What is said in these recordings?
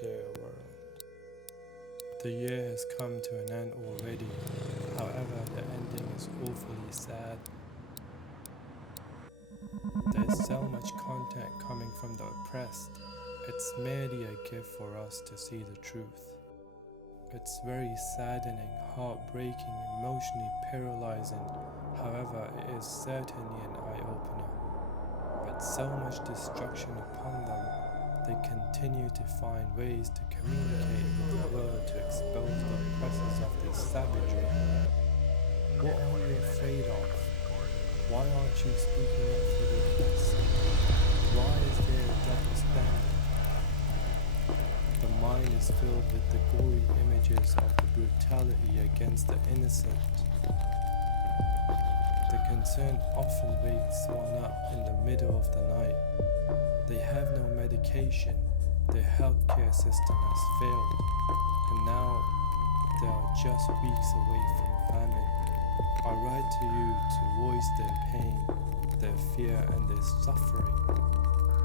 dear world. The year has come to an end already, however the ending is awfully sad. There's so much content coming from the oppressed. It's merely a gift for us to see the truth. It's very saddening, heartbreaking, emotionally paralyzing, however it is certainly an eye-opener. With so much destruction upon them, they continue to find ways to communicate with the world to expose the oppressors of this savagery. What are you afraid of? Why aren't you speaking up for the oppressed? Why is there a double standard? The mind is filled with the gory images of the brutality against the innocent. The concern often wakes one up in the middle of the night. They have no medication, their healthcare system has failed, and now they are just weeks away from famine. I write to you to voice their pain, their fear and their suffering.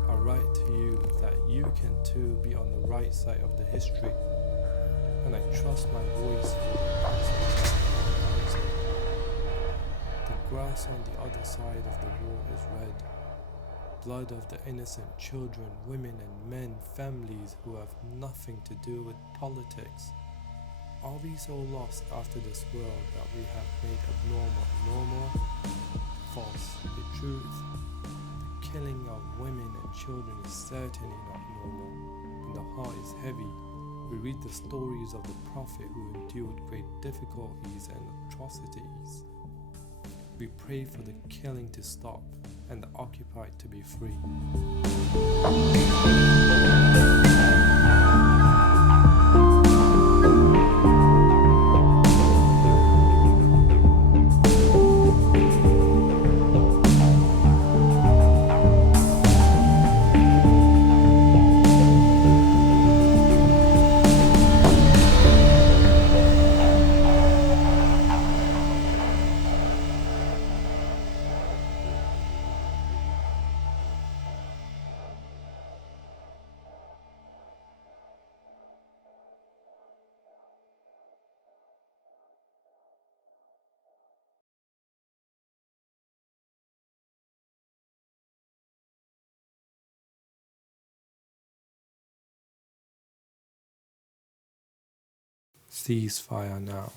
I write to you that you can too be on the right side of the history, and I trust my voice for the answer. The grass on the other side of the war is red. Blood of the innocent children, women and men, families who have nothing to do with politics. Are we so lost after this world that we have made abnormal normal? False. The truth. The killing of women and children is certainly not normal, and the heart is heavy. We read the stories of the Prophet who endured great difficulties and atrocities. We pray for the killing to stop and the occupied to be free. Ceasefire now.